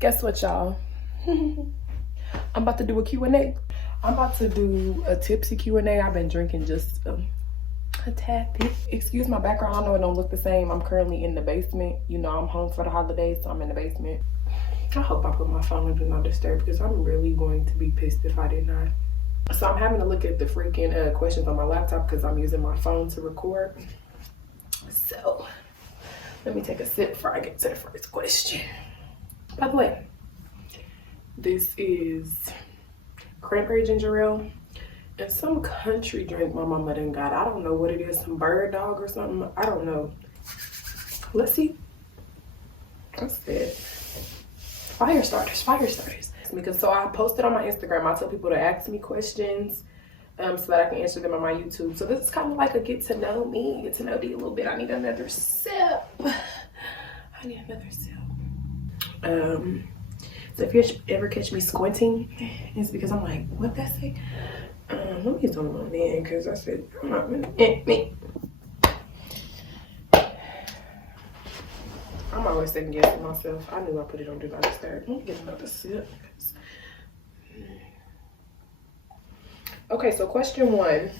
Guess what, y'all? I'm about to do a Q&A. I'm about to do a tipsy Q&A. I've been drinking just a tad bit. Excuse my background. I know it don't look the same. I'm currently in the basement. You know, I'm home for the holidays, so I'm in the basement. I hope I put my phone on Do Not Disturb because I'm really going to be pissed if I did not. So I'm having to look at the freaking questions on my laptop because I'm using my phone to record. So let me take a sip before I get to the first question. By the way, this is cranberry ginger ale and some country drink my mama done got. I don't know what it is, some bird dog or something. I don't know. Let's see. That's it. Fire starters. Because so I posted on my Instagram. I tell people to ask me questions so that I can answer them on my YouTube. So this is kind of like a get to know me, get to know D a little bit. I need another sip. So if you ever catch me squinting, it's because I'm like, what that say? Let me zoom on in because I said I'm not gonna me. I'm always second guessing myself. I knew I put it on Do Not Disturb. Let me get another sip. Okay, so question 1.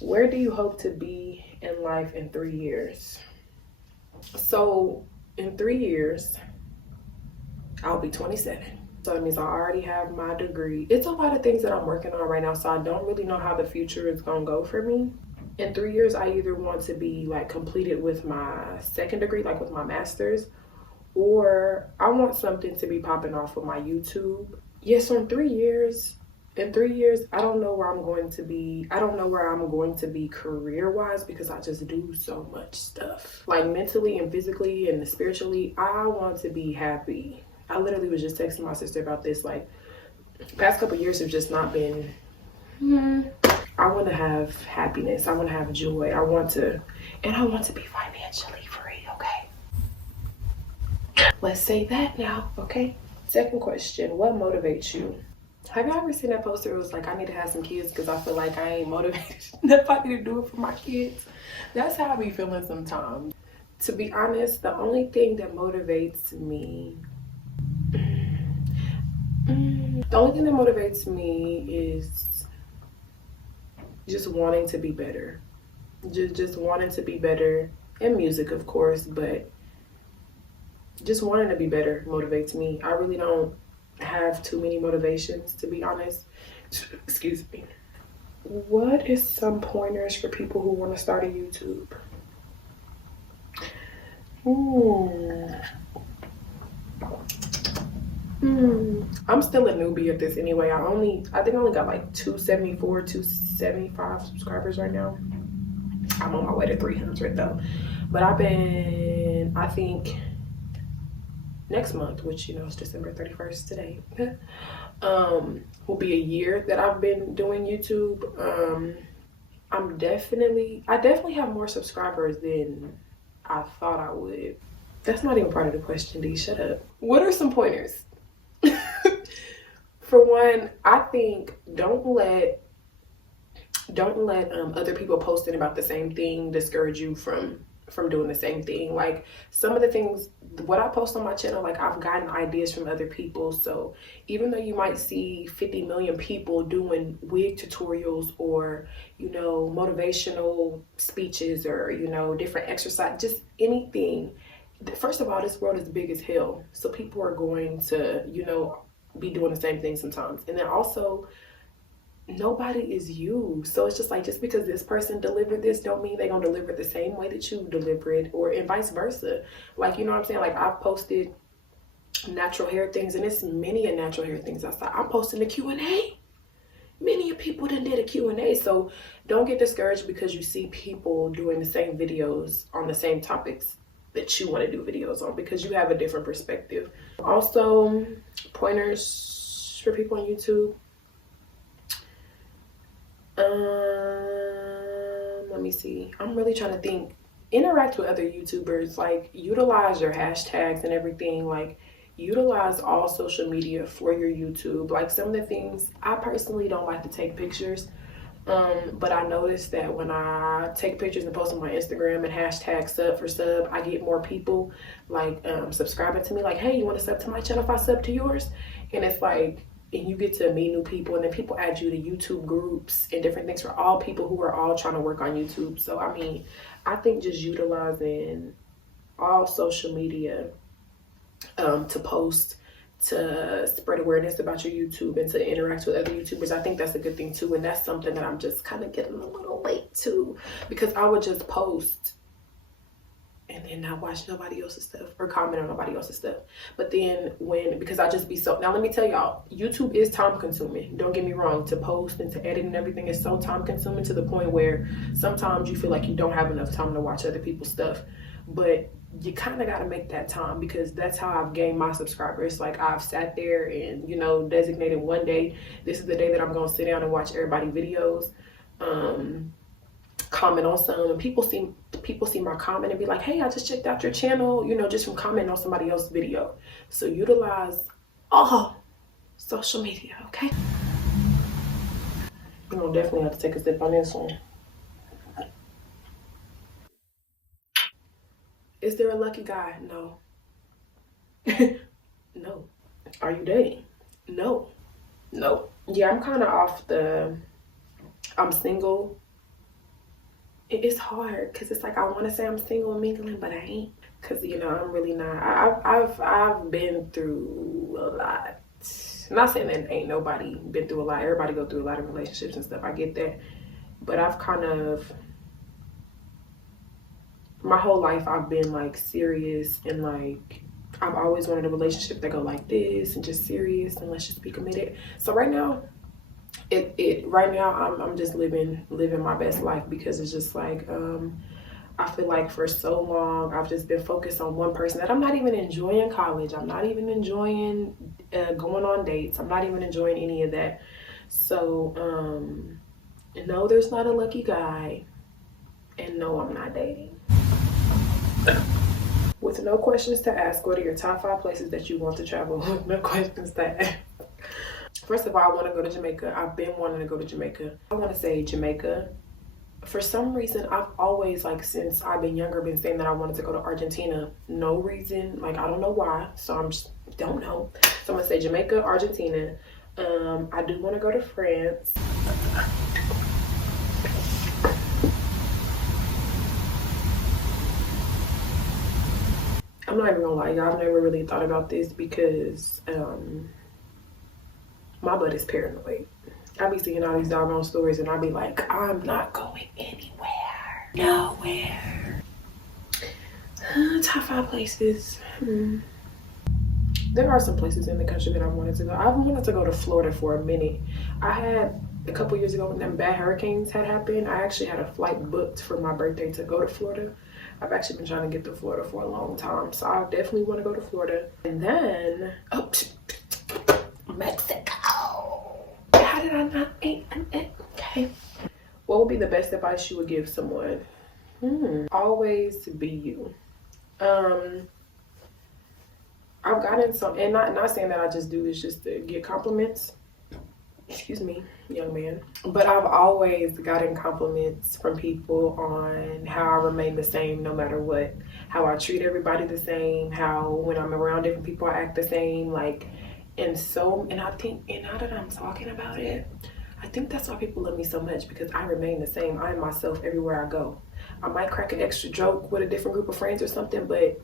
Where do you hope to be in life in 3 years? So in 3 years, I'll be 27. So that means I already have my degree. It's a lot of things that I'm working on right now, so I don't really know how the future is gonna go for me. In 3 years, I either want to be like completed with my second degree, like with my master's, or I want something to be popping off with my YouTube. Yes, so in 3 years, I don't know where I'm going to be. I don't know where I'm going to be career-wise because I just do so much stuff. Like mentally and physically and spiritually, I want to be happy. I literally was just texting my sister about this. Like, past couple years have just not been. I want to have happiness. I want to have joy. I want to be financially free. Okay. Let's say that now. Okay. Second question: what motivates you? Have y'all ever seen that poster? It was like, I need to have some kids because I feel like I ain't motivated enough to do it for my kids. That's how I be feeling sometimes. To be honest, the only thing that motivates me. The only thing that motivates me is just wanting to be better. Just wanting to be better. And music, of course, but just wanting to be better motivates me. I really don't have too many motivations, to be honest. Excuse me. What is some pointers for people who want to start a YouTube? I'm still a newbie at this anyway. I think I only got like 274, 275 subscribers right now. I'm on my way to 300 though. But I think next month, which, you know, is December 31st today, will be a year that I've been doing YouTube. I definitely have more subscribers than I thought I would. That's not even part of the question, D. Shut up. What are some pointers? For one, I think don't let other people posting about the same thing discourage you from doing the same thing. Like, some of the things, what I post on my channel, like, I've gotten ideas from other people. So even though you might see 50 million people doing wig tutorials or, you know, motivational speeches or, you know, different exercise, just anything. First of all, this world is big as hell. So people are going to, you know, be doing the same thing sometimes. And then also, nobody is you. So it's just like, just because this person delivered this don't mean they're gonna deliver it the same way that you deliver it, or and vice versa. Like, you know what I'm saying? Like, I've posted natural hair things, and it's many a natural hair things outside. I'm posting a Q&A. Many people done did a Q&A. So don't get discouraged because you see people doing the same videos on the same topics that you want to do videos on, because you have a different perspective. Also, pointers for people on YouTube. Let me see. I'm really trying to think. Interact with other YouTubers. Like, utilize your hashtags and everything. Like, utilize all social media for your YouTube. Like, some of the things, I personally don't like to take pictures. But I noticed that when I take pictures and post on my Instagram and hashtag sub for sub, I get more people like subscribing to me, like, hey, you want to sub to my channel if I sub to yours? And it's like, and you get to meet new people, and then people add you to YouTube groups and different things for all people who are all trying to work on YouTube. So I mean, I think just utilizing all social media to post, to spread awareness about your YouTube, and to interact with other YouTubers, I think that's a good thing too. And that's something that I'm just kind of getting a little late to, because I would just post and then not watch nobody else's stuff or comment on nobody else's stuff. But then because I just be so, now let me tell y'all, YouTube is time consuming. Don't get me wrong, to post and to edit and everything is so time consuming, to the point where sometimes you feel like you don't have enough time to watch other people's stuff. But you kind of got to make that time, because that's how I've gained my subscribers. Like, I've sat there and, you know, designated one day, this is the day that I'm going to sit down and watch everybody's videos, comment on some, and people see my comment and be like, hey, I just checked out your channel, you know, just from commenting on somebody else's video. So utilize all social media, okay? I'm gonna definitely have to take a sip on this one. Is there a lucky guy? No. No. Are you dating? No. No. Yeah, I'm kind of off the I'm single. It's hard, because it's like I want to say I'm single and mingling, but I ain't, because, you know, I'm really not. I've been through a lot. I'm not saying that ain't nobody been through a lot. Everybody go through a lot of relationships and stuff. I get that. But I've kind of, my whole life I've been like serious, and like I've always wanted a relationship that go like this and just serious and let's just be committed. So right now, right now I'm just living my best life, because it's just like I feel like for so long I've just been focused on one person, that I'm not even enjoying college. I'm not even enjoying going on dates. I'm not even enjoying any of that. So no, there's not a lucky guy, and no, I'm not dating. With no questions to ask, what are your top 5 places that you want to travel? With no questions to ask. First of all, I want to go to Jamaica. I've been wanting to go to Jamaica. I want to say Jamaica. For some reason, I've always, like, since I've been younger, been saying that I wanted to go to Argentina. No reason. Like, I don't know why. So I'm just, don't know. So I'm going to say Jamaica, Argentina. I do want to go to France. I'm not even going to lie, y'all. I've never really thought about this, because my butt is paranoid. I be seeing all these doggone stories, and I be like, I'm not going anywhere. Nowhere. Top 5 places. There are some places in the country that I wanted to go. I wanted to go to Florida for a minute. I had, a couple years ago when them bad hurricanes had happened, I actually had a flight booked for my birthday to go to Florida. I've actually been trying to get to Florida for a long time. So I definitely want to go to Florida. And then, oh, Mexico. How did I not eat? Okay. What would be the best advice you would give someone? Always be you. I've gotten some, and not saying that I just do this just to get compliments. Excuse me, young man. But I've always gotten compliments from people on how I remain the same no matter what. How I treat everybody the same. How when I'm around different people I act the same. Like, and I think, and now that I'm talking about it, I think that's why people love me so much, because I remain the same. I am myself everywhere I go. I might crack an extra joke with a different group of friends or something, but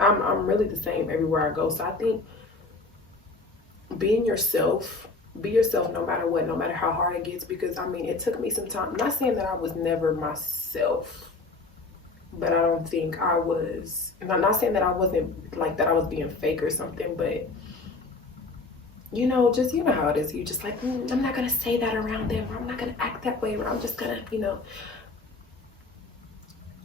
I'm really the same everywhere I go. So I think being yourself, be yourself no matter what, no matter how hard it gets, because I mean, it took me some time. I'm not saying that I was never myself, but I don't think I was. And I'm not saying that I wasn't, like, that I was being fake or something, but you know, just, you know how it is. You just like, I'm not going to say that around them, or I'm not going to act that way, or I'm just going to, you know.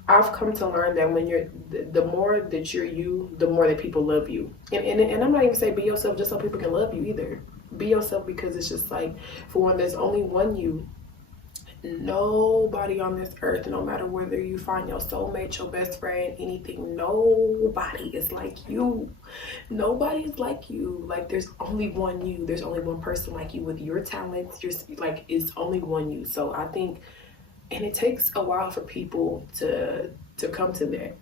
I've come to learn that when you're, the more that you're you, the more that people love you. And I'm not even saying be yourself just so people can love you either. Be yourself, because it's just like, for one, there's only one you. Nobody on this earth, no matter whether you find your soulmate, your best friend, anything, nobody is like you. Nobody is like you. Like, there's only one you. There's only one person like you with your talents. Your, like, it's only one you. So I think, and it takes a while for people to come to that.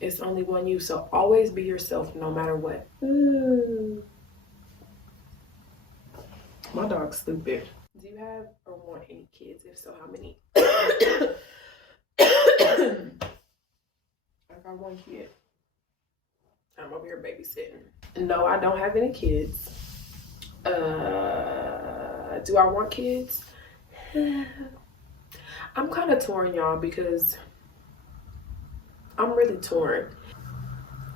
It's only one you. So always be yourself no matter what. My dog's stupid. Do you have or want any kids? If so, how many? I got one kid. I'm over here babysitting. No, I don't have any kids. Do I want kids? I'm kind of torn, y'all, because I'm really torn.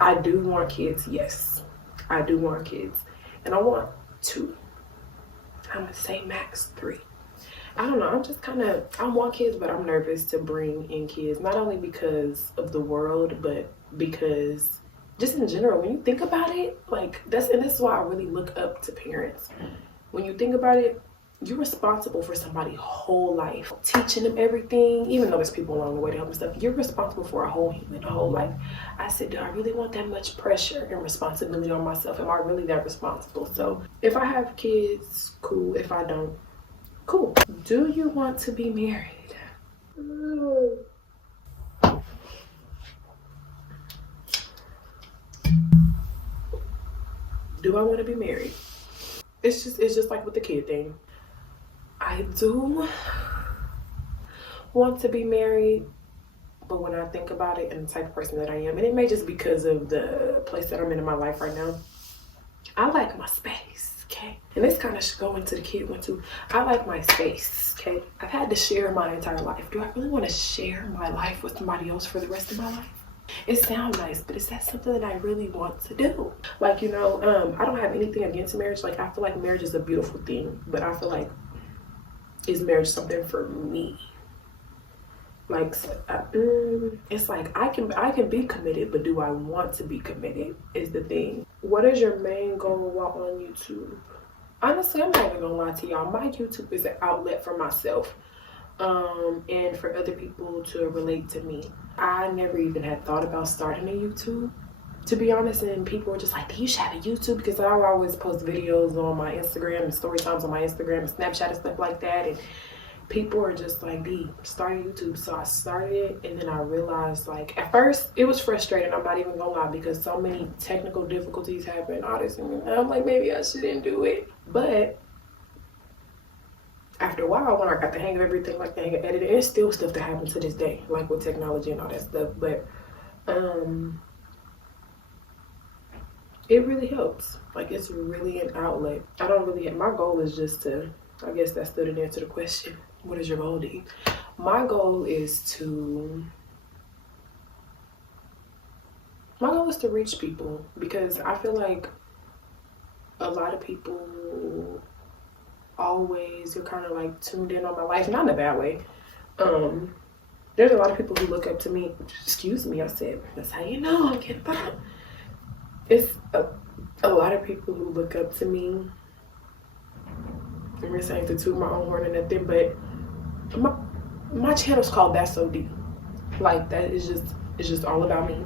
I do want kids, yes. I do want kids. And I want 2. I'm gonna say max 3. I don't know, I'm just kind of, I want kids, but I'm nervous to bring in kids. Not only because of the world, but because just in general, when you think about it, like, this is why I really look up to parents. When you think about it, you're responsible for somebody's whole life, teaching them everything, even though there's people along the way to help them stuff. You're responsible for a whole human, a whole life. I said, do I really want that much pressure and responsibility on myself? Am I really that responsible? So if I have kids, cool. If I don't, cool. Do you want to be married? Do I want to be married? It's just like with the kid thing. I do want to be married, but when I think about it and the type of person that I am, and it may just because of the place that I'm in my life right now, I like my space, okay? And this kind of should go into the kid one too. I like my space, okay? I've had to share my entire life. Do I really want to share my life with somebody else for the rest of my life? It sounds nice, but is that something that I really want to do? Like, you know, I don't have anything against marriage. Like, I feel like marriage is a beautiful thing, but I feel like, is marriage something for me? Like, it's like I can be committed, but do I want to be committed is the thing. What is your main goal while on YouTube? Honestly, I'm not even gonna lie to y'all. My YouTube is an outlet for myself, and for other people to relate to me. I never even had thought about starting a YouTube, to be honest, and people were just like, you should have a YouTube, because I always post videos on my Instagram and story times on my Instagram and Snapchat and stuff like that, and people are just like, D, start a YouTube. So I started it, and then I realized, like, at first it was frustrating, I'm not even gonna lie, because so many technical difficulties happened, all this, and I'm like, maybe I shouldn't do it. But after a while, when I got the hang of everything, like the hang of editing, it's still stuff that happens to this day, like with technology and all that stuff, but it really helps. Like, it's really an outlet. I don't really have, my goal is just to, I guess that's still the answer to the question, what is your goal, D? My goal is to reach people, because I feel like a lot of people always, you're kind of like tuned in on my life, not in a bad way. There's a lot of people who look up to me. Excuse me, I said, that's how you know I'm getting up. It's a lot of people who look up to me. I'm just saying to toot my own horn or nothing, but my channel's called That's So Deep. Like, that is just, it's just all about me.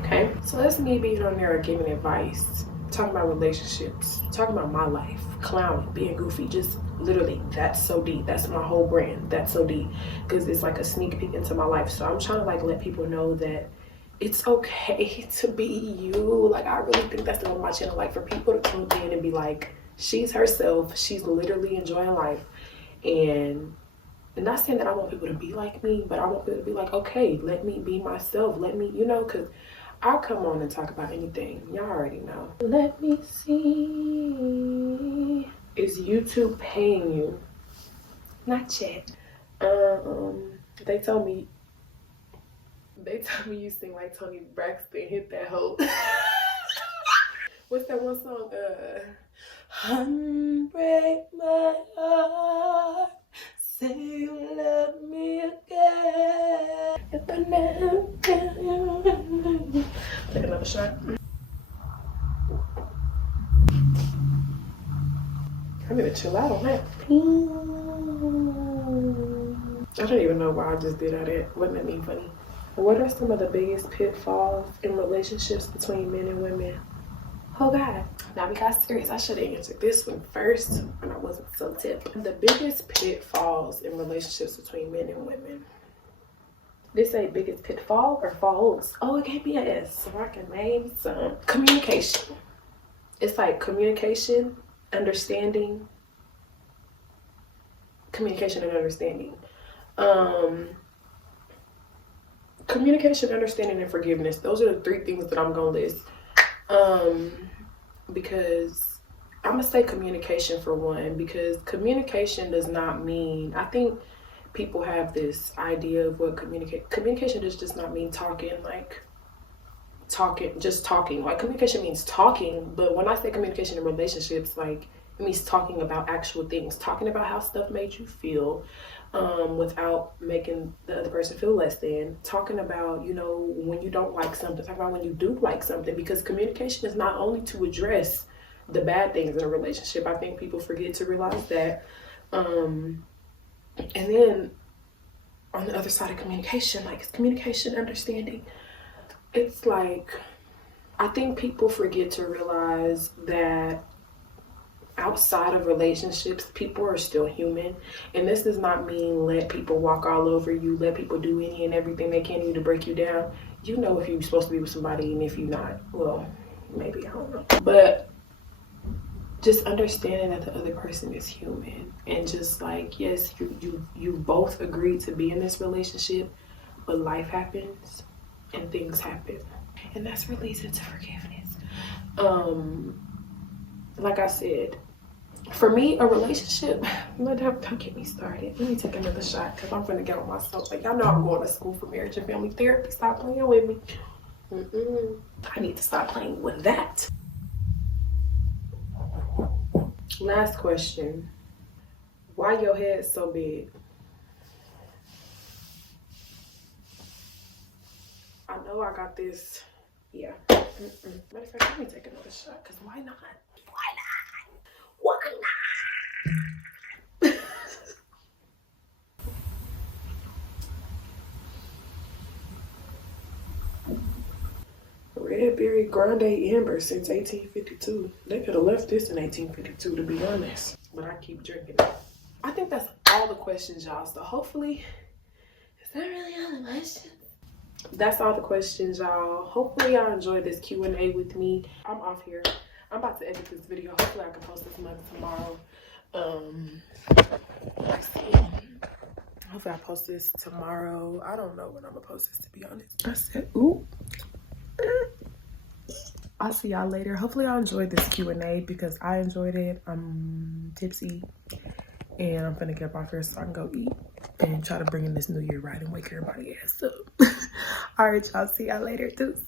Okay, so that's me being on there giving advice, talking about relationships, talking about my life, clowning, being goofy, just literally, That's So Deep. That's my whole brand, That's So Deep, because it's like a sneak peek into my life. So I'm trying to like let people know that it's okay to be you. Like, I really think that's the one of my channel, like, for people to tune in and be like, she's herself, she's literally enjoying life. And I'm not saying that I want people to be like me, but I want people to be like, okay, let me be myself, let me, you know, because I'll come on and talk about anything. Y'all already know. Let me see. Is YouTube paying you? Not yet. They told me you sing like Tony Braxton, hit that hoe. What's that one song? Unbreak my heart, say you love me again. If I never take another shot. better chill out on that. I don't even know why I just did all that. Wouldn't that mean funny? What are some of the biggest pitfalls in relationships between men and women? Oh God. Now we got serious. I should have answered this one first when I wasn't so tip. The biggest pitfalls in relationships between men and women. This ain't biggest pitfall or falls. Oh, it gave me an S, so I can name some. Communication. It's like communication, understanding. Communication and understanding. Communication, understanding, and forgiveness. Those are the 3 things that I'm gonna list. Because I'm gonna say communication for one, because communication does not mean, I think people have this idea of what communication does not mean talking. Like communication means talking, but when I say communication in relationships, like it means talking about actual things, talking about how stuff made you feel, without making the other person feel less than, talking about, you know, when you don't like something, talking about when you do like something, because communication is not only to address the bad things in a relationship. I think people forget to realize that. And then on the other side of communication, like it's communication, understanding. It's like, I think people forget to realize that outside of relationships, people are still human. And this does not mean let people walk all over you, let people do any and everything they can to break you down. You know if you're supposed to be with somebody, and if you're not, well, maybe, I don't know. But just understanding that the other person is human, and just like, yes, you both agreed to be in this relationship, but life happens and things happen, and that's released into forgiveness. Like I said, for me, a relationship, don't get me started. Let me take another shot, because I'm gonna get on myself. Like, y'all know I'm going to school for marriage and family therapy. Stop playing with me. I need to stop playing with that. Last question. Why your head so big? I know I got this. Yeah. Matter of fact, let me take another shot, because why not? Why not? Why not? Red Berry Grande Amber since 1852. They could have left this in 1852, to be honest. But I keep drinking it. I think that's all the questions, y'all. So hopefully, is that really all the questions? That's all the questions, y'all. Hopefully y'all enjoyed this Q&A with me. I'm off here. I'm about to edit this video. Hopefully I can post this month tomorrow. Let's see. Hopefully I post this tomorrow. I don't know when I'm gonna post this, to be honest. I said, ooh. I'll see y'all later. Hopefully y'all enjoyed this Q&A, because I enjoyed it. I'm tipsy, and I'm gonna get up off here so I can go eat and try to bring in this new year right and wake everybody ass up. All right, y'all. See y'all later. Deuce.